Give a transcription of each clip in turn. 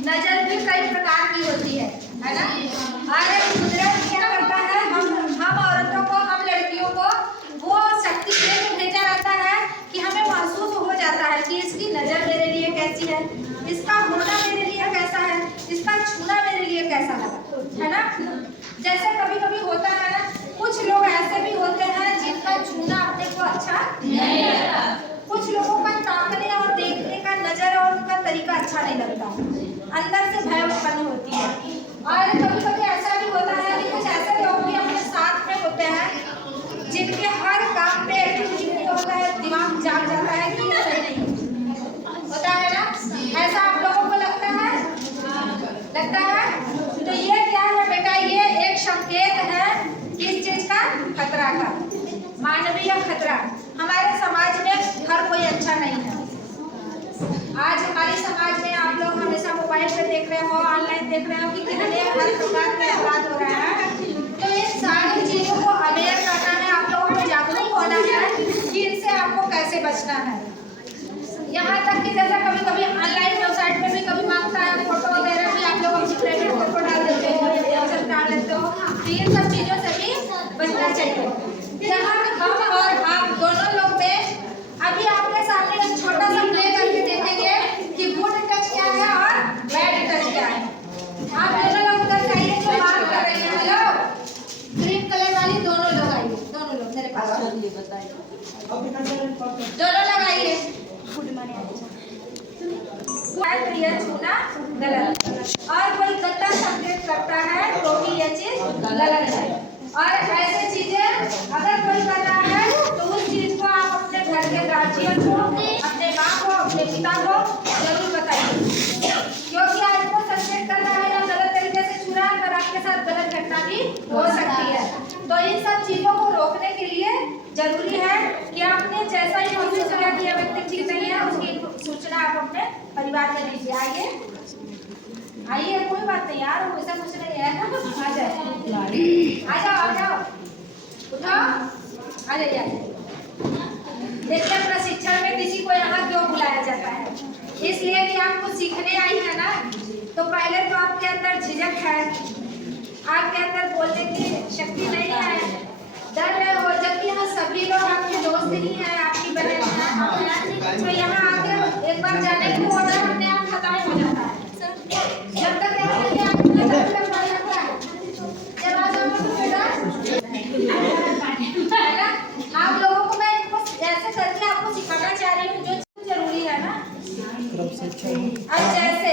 नजर भी कई प्रकार की होती है ना। और कुदरत क्या करता है, हम औरतों को, हम लड़कियों को वो शक्ति से भेजा रहता है कि हमें महसूस हो जाता है कि इसकी नजर मेरे लिए कैसी है, इसका होना मेरे लिए कैसा है, इसका छूना मेरे लिए कैसा लगा, है ना। जैसे कभी कभी होता है ना, कुछ लोग ऐसे भी होते हैं जिनका छूना अपने को अच्छा नहीं लगता, कुछ लोगों का ताकने और देखने का नजर और उनका तरीका अच्छा नहीं लगता, अंदर से भय उत्पन्न होती है। और कभी कभी ऐसा भी होता है कि कुछ ऐसे लोग भी अपने साथ में होते हैं जिनके हर काम पे एक्टिविटी होता है, दिमाग जाग जाता है कि ये सही नहीं होता है ना। ऐसा आप लोगों को लगता है? तो ये क्या है बेटा, ये एक संकेत है किस चीज का? खतरा का, मानवीय खतरा। हमारे समाज में हर कोई अच्छा नहीं है। आज हमारे समाज में आप लोग हमेशा मोबाइल पे देख रहे हो, ऑनलाइन देख रहे हो कि कितने हर प्रकार के अपराध हो रहा है। तो इन सारी चीजों को अवेयर करना है, आप लोगों को जागरूक होना है कि इनसे आपको कैसे बचना है। यहाँ तक कि जैसा कभी कभी ऑनलाइन वेबसाइट पे भी कभी मांगता है फोटो वगैरह भी, आप लोग अपनी प्राइवेट फोटो डाल देते हो, डाल देते हो, तो इन सब चीजों से भी बचना चाहिए। यहाँ हम और आप दोनों लोग में अभी आपके सामने एक छोटा सा प्ले करके देखेंगे कि गुड टच क्या है और बैड टच क्या है। आप दोनों लोग उधर जाइए जो बात कर रहे हैं। हेलो, ग्रीन कलर वाली दोनों लोग आइए, दोनों लोग मेरे पास दोनों लोग आइए। ये छूना गलत, और कोई गलत संकेत करता है तो भी ये चीज गलत है। और ऐसे चीजें अगर कोई कर रहा है तो उस चीज को आप अपने घर के गार्जियन को, अपने माँ को, अपने पिता को जरूर बताइए, क्योंकि आपको संकेत कर रहा है या गलत तरीके से छू रहा है और आपके साथ गलत घटना भी हो सकती है। तो इन सब चीजों को रोकने के लिए जरूरी है कि आपने जैसा ही महसूस किया कि यह व्यक्ति ठीक नहीं है, उसकी सूचना आप अपने परिवार में दीजिए। आइए, कोई बात नहीं यार, वैसा कुछ नहीं है। आ जाओ, उठाओ, आ जाइए। देखिए, प्रशिक्षण में किसी को यहाँ क्यों बुलाया जाता है? इसलिए कि आप कुछ सीखने आई है ना। तो पहले तो आपके अंदर झिझक है, आपके अंदर बोलने की शक्ति नहीं है, डर रहे हो, जबकि यहाँ सभी लोग आपके दोस्त ही हैं, आपकी बहन हैं। तो यहाँ आके एक बार जाने को हो जाए, अपने आप खत्म हो जाता है। जब तक आप लोगों को मैं ऐसे करके आपको सिखाना चाह रही हूँ जो जरूरी है ना। अब जैसे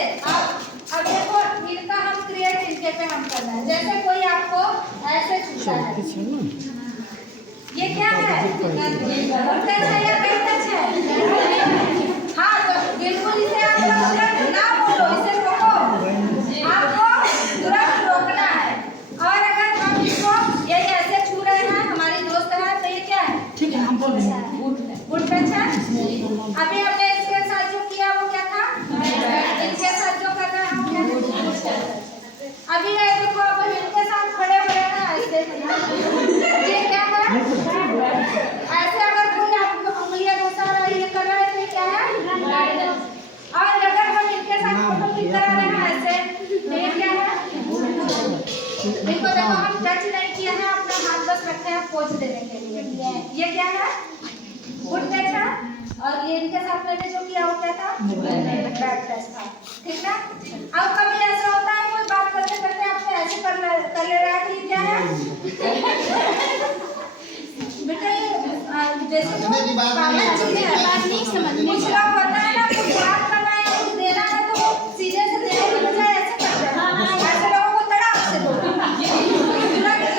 अब देखो, इनका हम क्रिएट इनके पे हम करना है। जैसे कोई आपको ऐसे छूता है, ये क्या है? टच है या कहीं टच है? हाँ, तो बिल्कुल इसे आप लोग ना बोलो, इसे रोको, आपको तुरंत रोकना है। और अगर हम इसको ये ऐसे छू रहे हैं, हमारी दोस्त है, तो ये क्या है? ठीक है, हम बोल रहे हैं गुड टच है। अभी हमने इसके साथ जो किया वो क्या था? इनके साथ जो कर रहे हैं हम क्या? अभी ये देखो, अब इनके साथ खड़े हुए हैं ऐसे, ये क्या है? ऐसे अगर कोई आपको उंगलियां घुसा रहा है, ये कर रहा है, तो क्या है? और अगर हम इनके साथ फोटो क्लिक करा रहे हैं ऐसे, तो ये क्या है? देखो, हम टच नहीं किया है, अपना हाथ बस रखे हैं पोज देने के लिए। ये क्या है? गुड टच है। और ये इनके साथ मैंने जो किया वो क्या था? बैड टच था। ठीक है। अब कभी ऐसा होता है, कोई बात करते करते आपको ऐसे कर ले रहा है, तो क्या है बेटा? जैसे बात नहीं समझ में कुछ लोग होता है ना, कुछ बात करना है, कुछ देना है, तो वो सीधे से देने की बजाय ऐसे करते हैं। ऐसे लोगों को तड़ाक से दो, तुरंत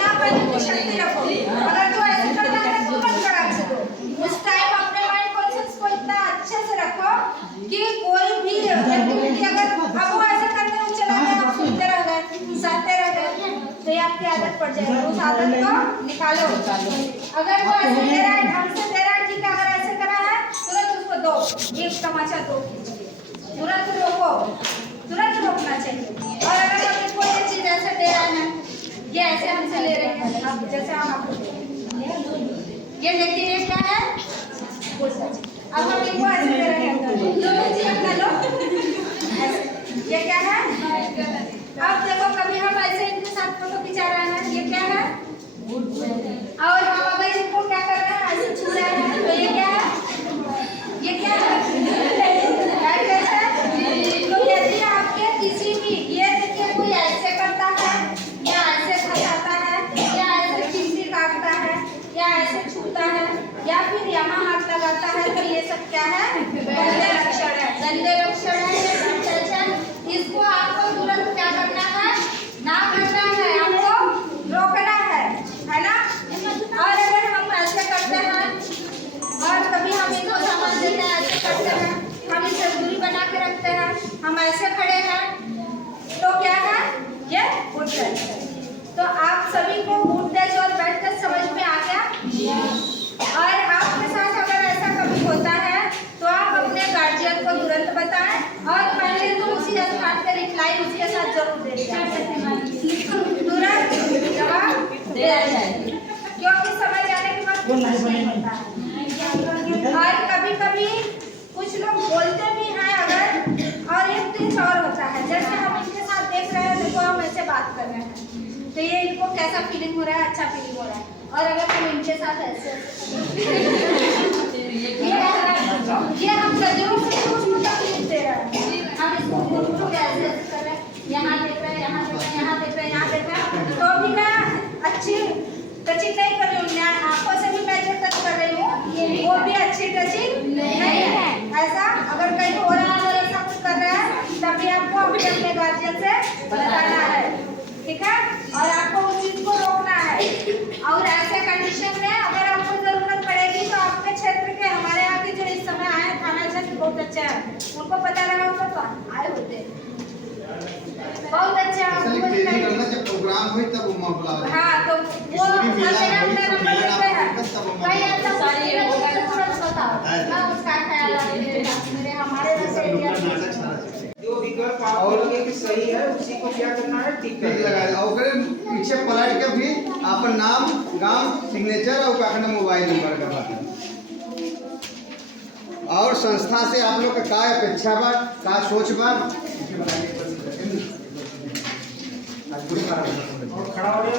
ना करने की शक्ति रखो। अगर जो ऐसे करता है तुरंत तड़ाक से दो। उस टाइम अपने माइंड कॉन्शियस को इतना अच्छे से रखो कि कोई भी एक्टिविटी अगर अब वो ऐसे करने में चला गया, आप सुनते रह गए, सहते रह गए, तो ये आपकी आदत पड़ जाएगी। उस आदत को निकालो। अगर वो ऐसे दे रहा है, ढंग से दे रहा है, ठीक है, अगर ऐसे करा है तुरंत उसको दो, एक तमाचा दो, तुरंत रोको, तुरंत रोकना चाहिए। और अगर हम कोई ये चीज ऐसे दे रहे हैं, ये ऐसे हमसे ले रहे हैं, अब जैसे हम आपको ये देखिए, ये क्या है? अब हम इनको ऐसे दे रहे हैं, लो, ये क्या है? अब देखो कभी हम ऐसे इनके साथ फोटो खिंचा रहे हैं, ये क्या है? और हम अगर इनको क्या कर रहे हैं, ऐसे छू रहे हैं, तो ये क्या है? ये क्या है? तो यदि आपके किसी भी, ये देखिए कोई ऐसे करता है या ऐसे फंसाता है या ऐसे चिमटी काटता है या ऐसे छूता है या फिर यहाँ हाथ लगाता है, तो ये सब क्या है? गंदे लक्षण है, गंदे लक्षण है, ये गंदे लक्षण। इसको आपको तुरंत क्या करना है? ना करना है, आपको रोकना है ना? और अगर हम ऐसे करते हैं और कभी हम इनको सामान देते हैं, ऐसे करते हैं, हम इसे दूरी बना के रखते हैं, हम ऐसे खड़े हैं, तो क्या है? ये वुडटच है। तो आप सभी को वुडटच और बेडटच समझ में आ गया? और आपके साथ अगर ऐसा कभी होता है तो आप अपने गार्जियन को तुरंत बताएं और पहले तो उसी स्थान पर रिप्लाई उसके साथ जरूर दे दें, तुरंत जवाब दे जाए, क्योंकि समय जाने के बाद कुछ नहीं होता है। और कभी-कभी कुछ लोग बोलते भी हैं अगर, और एक चीज और होता है, जैसे हम इनके साथ देख रहे हैं, देखो हम ऐसे बात कर रहे हैं, तो ये इनको कैसा फीलिंग हो रहा है? अच्छा फीलिंग हो रहा है। और अगर हम इनके साथ ऐसे ये हम गजरों से कुछ तकलीफ दे रहे हैं, हम इसको घूर ऐसे कर रहे हैं, यहाँ देख रहे हैं, यहाँ देख रहे हैं, यहाँ देख रहे हैं, यहाँ देख रहे हैं, तो भी मैं अच्छी टचिंग नहीं कर रही हूँ, मैं आंखों से भी मैं जो टच कर रही हूँ वो भी अच्छी टचिंग नहीं है। ऐसा अगर कहीं हो रहा है, अगर ऐसा कुछ कर रहा है, तभी आपको अपने गार्जियन से बताना है, ठीक है? और आपको उस चीज को रोकना है। और ऐसे कंडीशन में अगर आपको जरूरत पड़ेगी तो आपके क्षेत्र के, हमारे यहाँ के जो इस समय आए थानाध्यक्ष बहुत अच्छे हैं, उनको पता रहा होगा तो आए होते, बहुत अच्छे हैं। प्रोग्राम हुई तब वो बुला रहे हैं। हाँ, तो वो अपने नंबर देते हैं, कहीं ऐसा बताओ, मैं उसका ख्याल रखूंगा। मेरे हमारे वैसे जो विकल्प आप लगे कि सही है उसी को क्या करना है? टिक कर लगा दे और पीछे पलट के भी अपन नाम, गांव, सिग्नेचर और अपना मोबाइल नंबर का बात है। और संस्था से आप लोग का अपेक्षा बा, का सोच बा, और खड़ा हो रहे